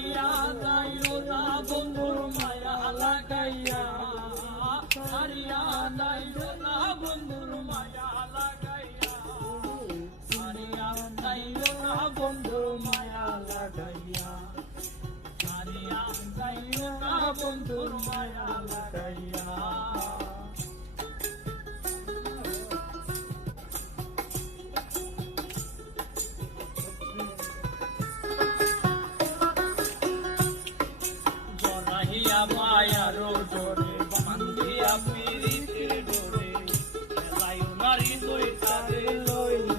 সারিয়া যাইও না বন্ধুর মায়া লাগাইয়া, সারিয়া যাইও না বন্ধুর মায়া লাগাইয়া, সারিয়া যাইও না বন্ধুর মায়া লাগাইয়া, সারিয়া যাইও না বন্ধুর মায়া লাগাইয়া। মায়ার ডোরে বান্ধিয়া পিরিতের ডোরে খেলায় নারী লই তারে লইয়া,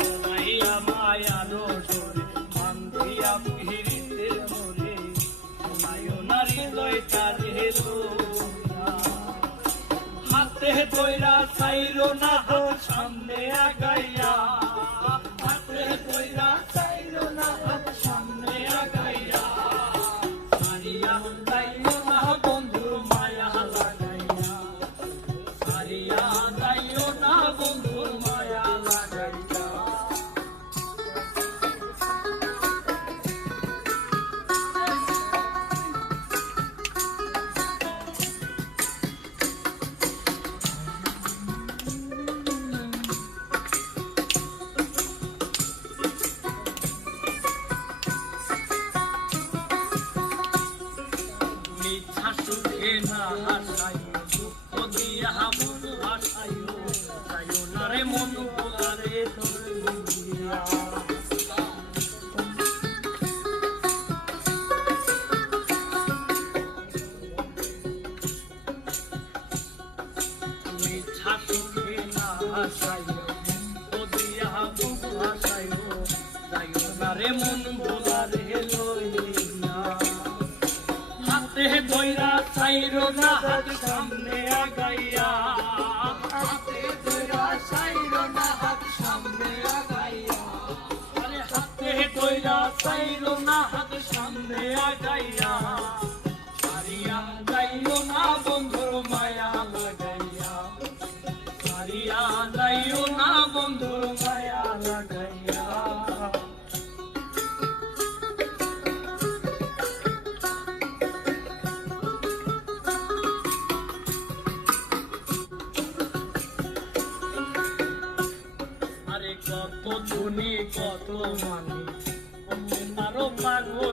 জড়াইয়া মায়ার ডোরে বান্ধিয়া পিরিতের ডোরে খেলায় নারী লই তারে লইয়া, হাতে কইরা চাইলো না হাত সামনে আগাইয়া, সুখে না হাসাইও দুঃখ দিয়া মন হাসাইও, যাইও না রে মন পোলারে ধরিয়া, মিঠা সুখে না হাসাইও দুঃখ দিয়া মন হাসাইও, যাইও না রে মন পোলারে লইয়া, হাতে ধইরা চাইরো না হাত সামনে আগাইয়া, হাতে ধইরা চাইরো না হাত সামনে আগাইয়া, আরে হাতে ধইরা চাইরো না হাত সামনে আগাইয়া, সারিয়া যাইও না বন্ধুর মায়া লাগাইয়া, সারিয়া যাইও না বন্ধুর মায়া লাগাইয়া। কত ধনী কত মানুষ